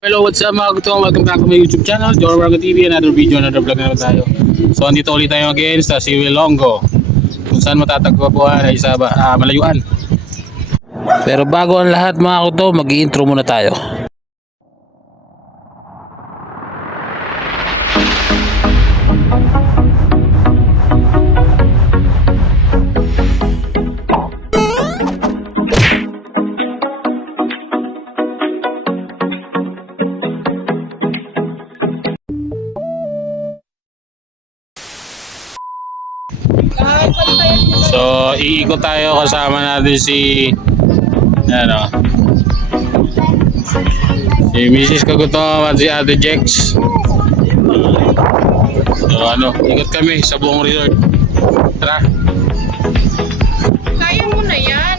Hello, what's up mga kutong? Welcome back to my YouTube channel, Joe Varga TV. Another video, another vlog na naman tayo. So, andito ulit tayo again sa Siwilongo, kung saan matatagpuan ay sa malayuan. Pero bago ang lahat mga kutong, mag-i-intro muna tayo. So, iikot tayo kasama natin si si Mrs. Kagutom at si Ate Jex. So, ikot kami sa buong resort. Tara. Kaya mo na yan.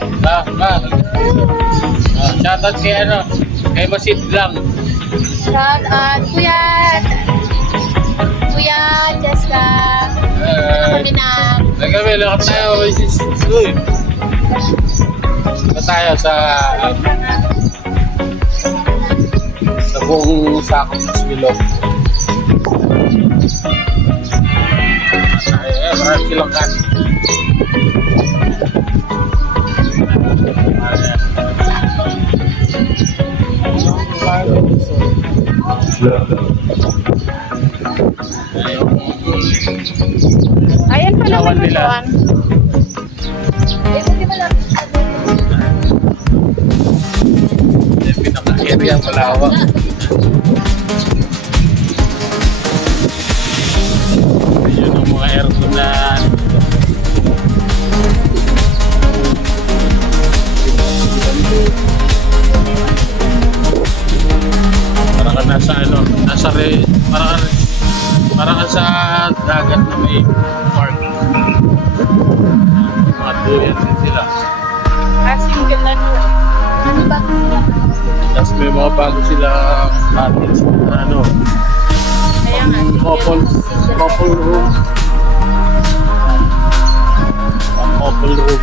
Shoutout kay Masid lang. Shout out, Kuya Jessica. Kami na. Nagkami, lakad tayo. Uy. Lakad tayo sa buong sakop ng Siwilong. Maraming silang kat. Ayan pala Lawan ang nila. lutuan. Buti ba lang? Pinaka-area ang malawak. Yun ang mga aircon na parang ka parang ka sa dagat na may park. Mga duyan din sila. Single na nyo. Ano ba? Tapos may mga bago sila cottage na Kaya nga. couple room. Ang couple room.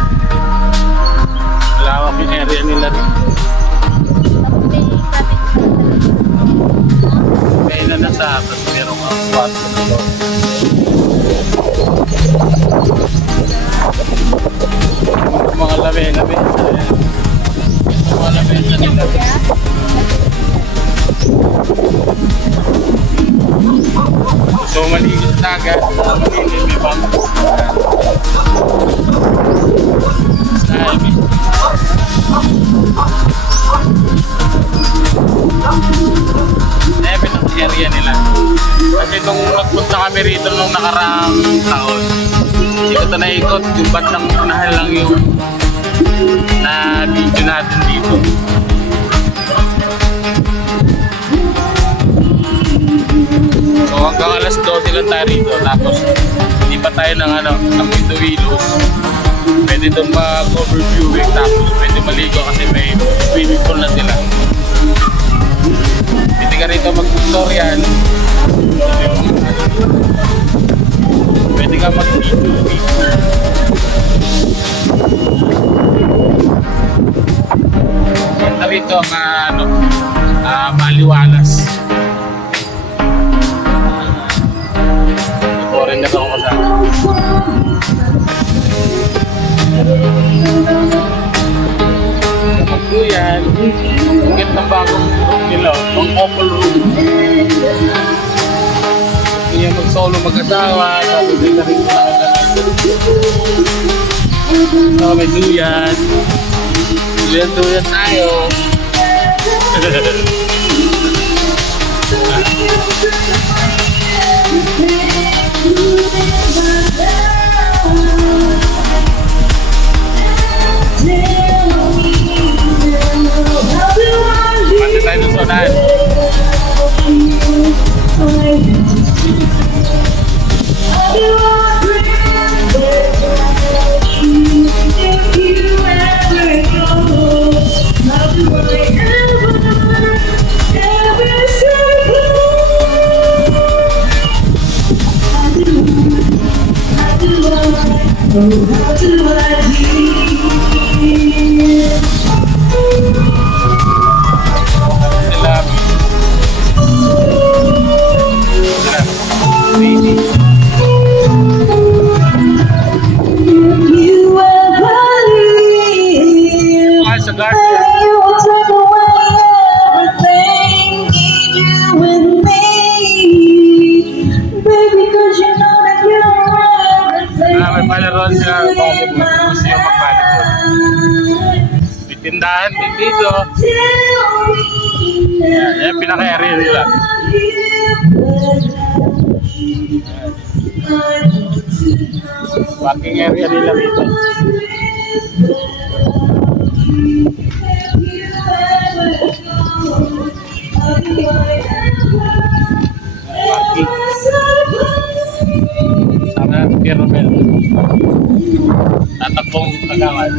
Malawak yung area nila dito. May na nasa tapos merong kwarto na doon. Mga labi-labi. Mga lamesa nila. So maligot na agad. Malilim may bangko. Sabi. Depende ng area nila. Kasi nung nagpunta kami rito nung nakaraang taon, ikot na ikot, yung bandang unahan lang yung na video natin dito. So hanggang alas 12 lang tayo rito, tapos hindi pa tayo ng ng Iloilos. Pwede doon mag-overviewing, tapos pwede maligo kasi may swimming pool na sila. Pwede ka rito mag-tutorial. Pwede ka mag-video. Ganda rito ang maliwalas. Foreign na ako kasama. Magduyan. Ang ganda ng bagong room nila. Ang couple room. Hindi mag-solo mag-asawa. Tapos may narin sa so, may duyan. Duyan tayo. Mati tayo ng sonahan. unahan din dito. Yan, pinaka-area nila. Parking area nila dito. Parking. Sana natin kay Romel. Tatakbong kagawad.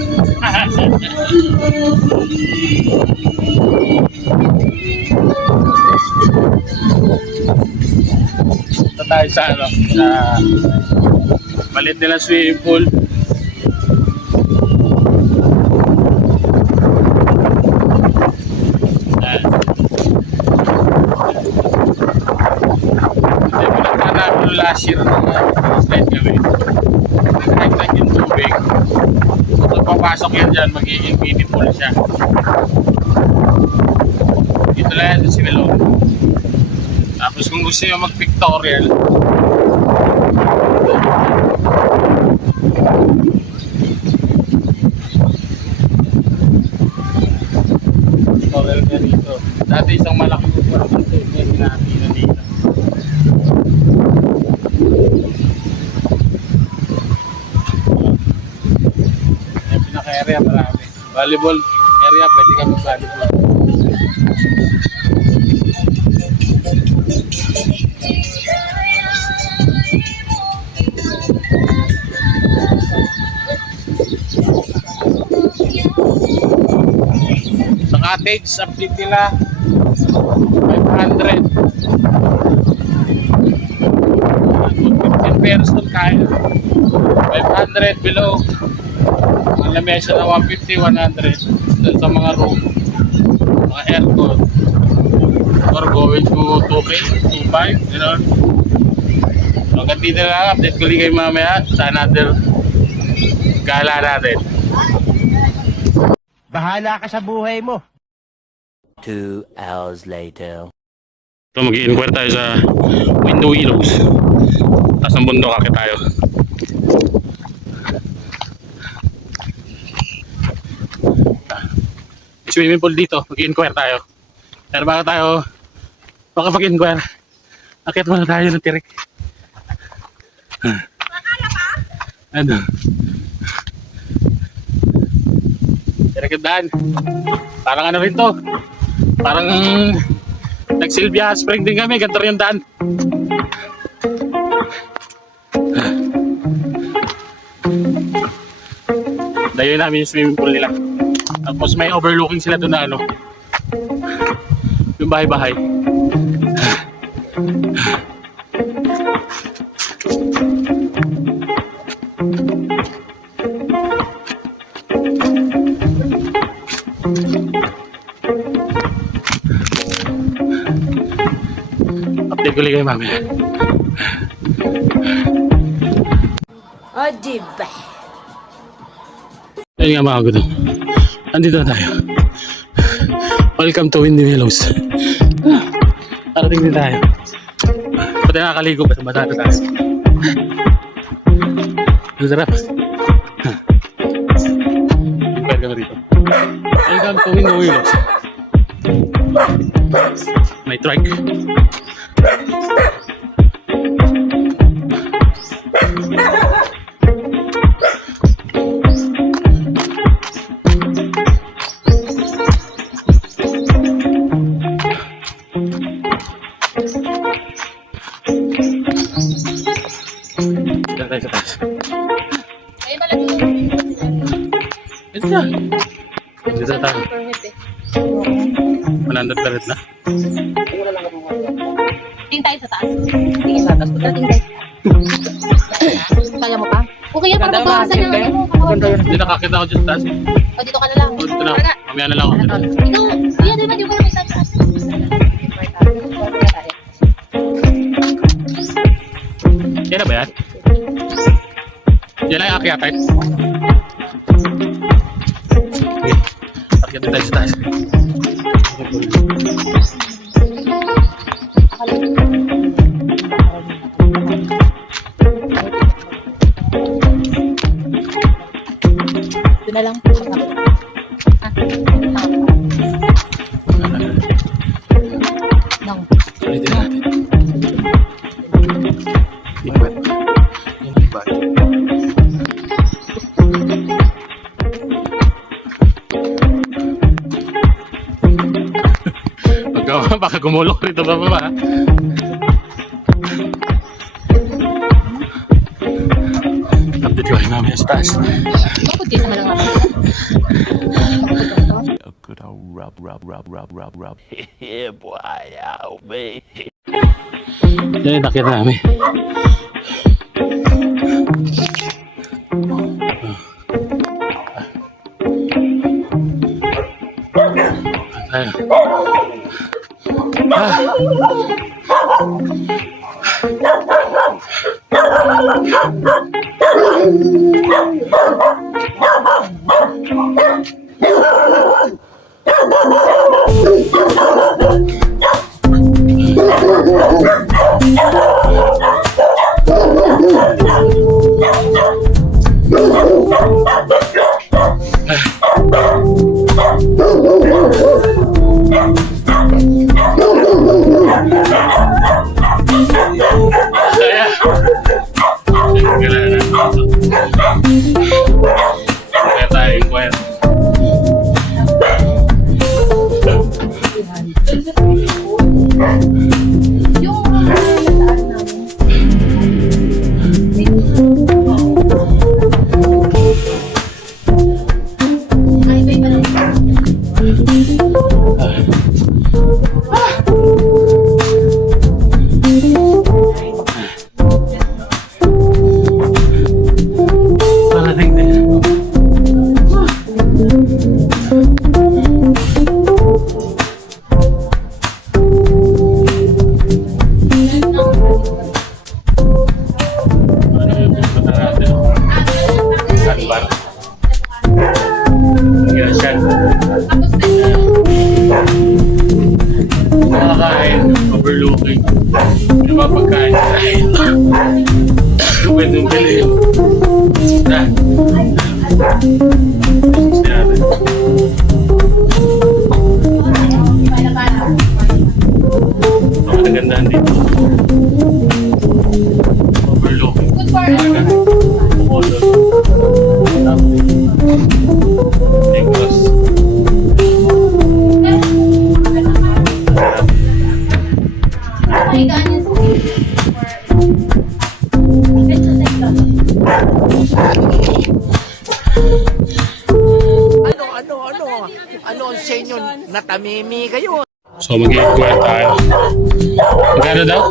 Ito tayo sa ano, sa malit nila swimming pool. Ayan. Ito yung pinagkanap nung last year na slide kami. Nag-slide yung tubig. Kung papasok yan dyan, magiging kiddie pool siya. Dito lang yan si Melon. Tapos kung gusto nyo mag-pictorial, pictorial na dito. Dati isang malaking kumpara dito, may sinati na dito. Yung pinaka-area marami. Volleyball area, pwede ka mag-volleyball. Sa cottage, update nila 500. 15 pesos kung kaya. 500 below. Ang lamesa na 150, 100. Dun sa mga room, mga aircon. Or going to 2K, 2.5, you know. So, hanggang dito na lang. Update ko ulit kayo mamaya sa another gala natin. Bahala ka sa buhay mo. 2 hours later. So mag-i-inquire tayo sa Window Willows. Taas ng bundok akit tayo. Swimming pool dito, mag-i-inquire tayo. Pero bago tayo makapag-inquire, akit muna tayo ng tirik. Ano? Tirik yung daan. Parang ano rin to. Parang nagsilbya spring din kami, ganito rin yung daan. Dayo namin yung swimming pool nila. Tapos may overlooking sila doon na ano, yung bahay-bahay. Update ko lang kayo mamaya. O, diba? Ayun nga mga gudo. Andito na tayo. Welcome to Windy Willows. Parating din tayo. Pati nakakaligo pa sa matataas. Ang sarap. Pwede kami rito. Welcome to Windy Willows. May trike. Dito tayo sa taas. Ay, malaki yung Ito na. Dito na tayo. 100 perit na. Tingin tayo sa taas. Tingin sa taas. Tingin tayo. Kaya mo pa? Okay yan, para magbawasan ng ano mo. Hindi nakakita ako dyan sa taas. O, dito ka na lang. O, dito na. Mamaya na lang ako. Ikaw, kuya, di ba? Di ba may taas? Yan na ba yan? Yan ay akyatay. Okay. Akyat din tayo sa taas. Ito na lang. Nang. Ulitin natin. Ibat. Ibat. Baka gumulok rito ba ba? Update ko ay namin sa taas. Bakit dito mo lang ako? A good old rub. Yeah, boy, oh, me. Yan, nakita namin. Ayun. Kaya tayo inquire. Yung nataan namin. Ay, iba lang. Parating din. Ano yung punta natin? Sandbar. Yan siya. Makakain, overlooking. Yung mga pagkain. Pwede mong bilhin. Na. Ang nagandahan dito. Overlooking. Good for us. Model. Negros. Ay, ganyan sa Ano ang sa inyo? Natamimi kayo. So mag-inquire tayo. Magkano daw?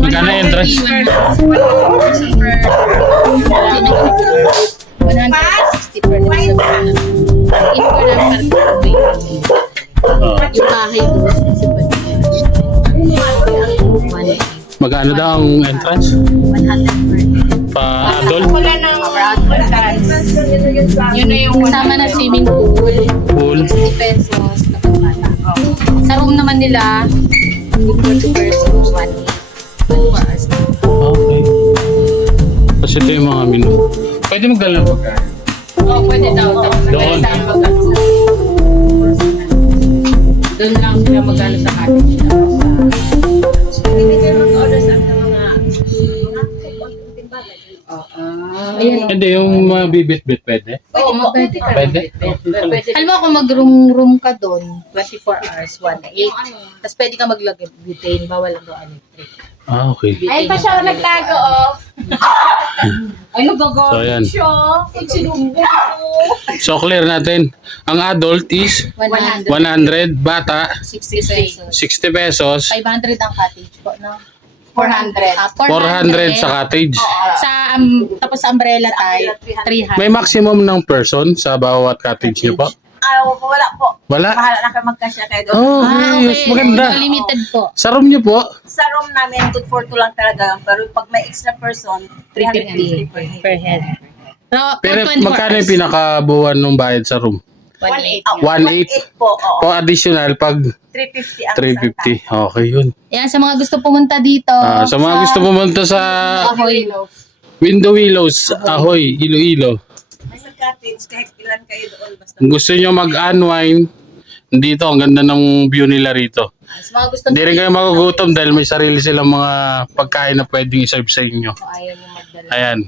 Magkano entrance? 160 per person. Yung bahay doon. Magkano daw ang entrance? 100 per Pa-adult? Yun na yung kasama na swimming pool. Pool? 60 pesos kapag bata. Sa room naman nila, 40 pesos, 1 for us. Okay. Kasi ito yung mga menu. Pwede magdala ng pagkain. Oo, pwede daw. Doon. Doon lang sila magano sa cottage. Hindi kayo mag-order sa mga Ayan. Hindi, yung mga bibit-bit pwede? Oo, pwede. Pwede? Alam mo kung mag-room ka doon, 24 hours, 1 day. Tapos pwede ka maglagay butane, bawal ang doon electric. Ah, okay. Ay, pa siya nagtago, oh. Ay, nagagawa So, ayan. siya. Kung sinumbo ko. So, clear natin. Ang adult is 100. 100, bata 60 pesos. 60 pesos, 500 ang cottage po, no? 400. 400 sa cottage. Sa, tapos sa umbrella tayo, 300. May maximum ng person sa bawat cottage niyo po? Wala po. Wala? Bahala na kayo magkasya kayo doon. Oh, okay. Maganda. Limited po. Sa room niyo po? Sa room namin, good for 2 lang talaga. Pero pag may extra person, 350 per head. per head. So, Pero for 24 magkano yung hours. pinakabuwan ng bayad sa room? 180. 1.8 po, oo. o additional pag 350 ang 350. Okay yun. Yan, sa mga gusto pumunta dito. Sa mga gusto pumunta sa Ahoy. Window Willows, Ahoy, Iloilo. May sa cottage, kahit ilan kayo doon. Basta Kung gusto nyo mag-unwind, dito, ang ganda ng view nila rito. Sa mga gusto Hindi rin kayo magugutom dahil may sarili silang mga pagkain na pwedeng i-serve sa inyo. Ayaw nyo magdala. Ayan.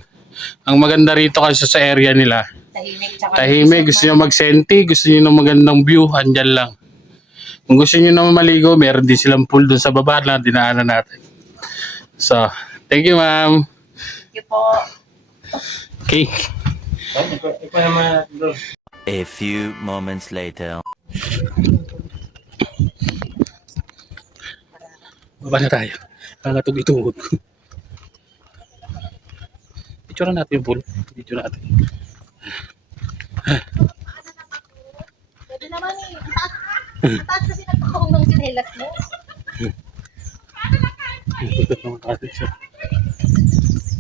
Ang maganda rito kasi sa area nila, Tahimik. Tsaka tahimik, gusto nyo mag-senti, gusto nyo ng magandang view, andyan lang. Kung gusto nyo naman maligo, meron din silang pool doon sa baba na dinaanan natin. So, thank you ma'am. Thank you po. Okay. A few moments later. Baba na tayo. Nangatog-itungod ko. Picture natin yung pool. Picture natin. Pwede naman eh. Ang taas kasi nagpakawang ng sinelas mo.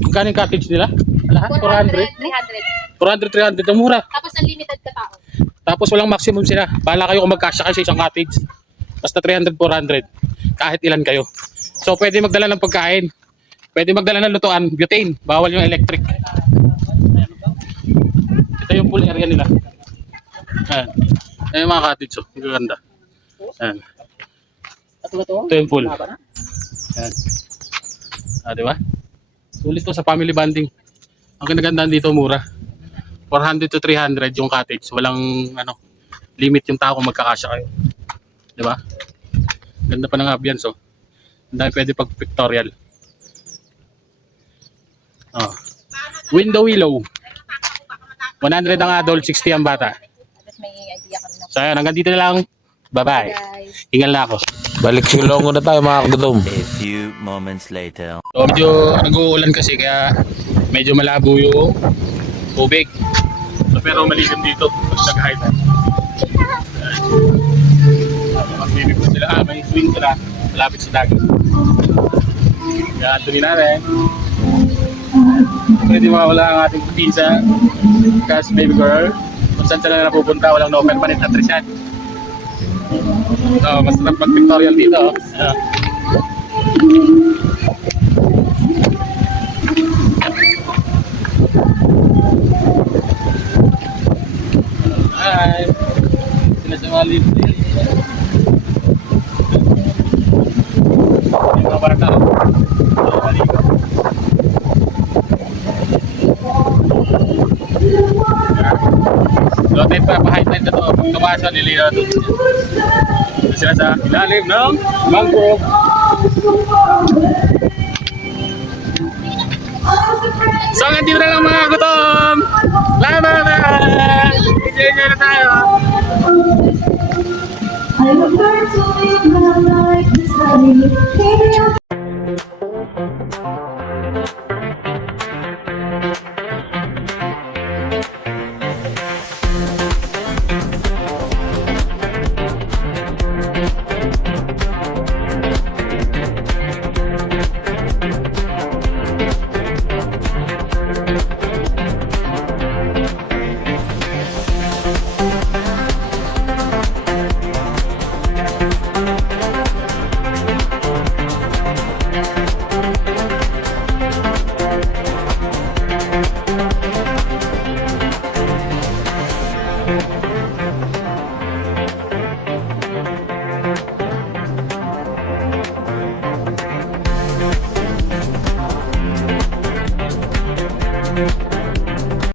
Magkano yung cottage nila? Lahat? 400? 300. 400, 300. Ang mura. Tapos unlimited ka tao. Tapos walang maximum sila. Bahala kayo kung magkasya kayo sa isang cottage. Basta 300, 400. Kahit ilan kayo. So pwede magdala ng pagkain. Pwede magdala ng lutuan. Butane. Bawal yung electric. Ito yung pool area nila. Ayan. Ayan yung mga cottage. Oh. Ang ganda. Ayan. Ito yung pool. Ayan. Ah, di ba? Sulit to sa family bonding. Ang kinagandaan dito mura. 400 to 300 yung cottage. Walang limit yung tao kung magkakasya kayo. Di ba? Ganda pa ng ambience, oh. Ang dami pwede pag pictorial. Oh. Window willow. 100 ang adult, 60 ang bata. Tapos may idea kami ng So ayun, hanggang dito na lang. Bye-bye. guys. Ingal na ako. Balik silongo na tayo mga kagudom. A few moments later. So medyo nag-uulan kasi kaya medyo malabo yung tubig. So, pero malilim dito pag nag-high tide. Mag-swimming po sila. May swing sila. Malapit sa dagat. Kaya tuloy natin. Pwede mawala ang ating pizza. Kasi baby girl. Kung saan sila napupunta, walang no-open panit at reset. So, masarap mag-pictorial dito. Ayan. Hi! Sila sa mga lift. Yung mga bata. Maligo. So, net pa, pa-highlight na to. Pag tumasa, nilira to. Sila sa ilalim ng mangrove. So, hanggang dito na lang mga gutom. Salamat! Enjoy na tayo. I'm a bird to live my life beside you.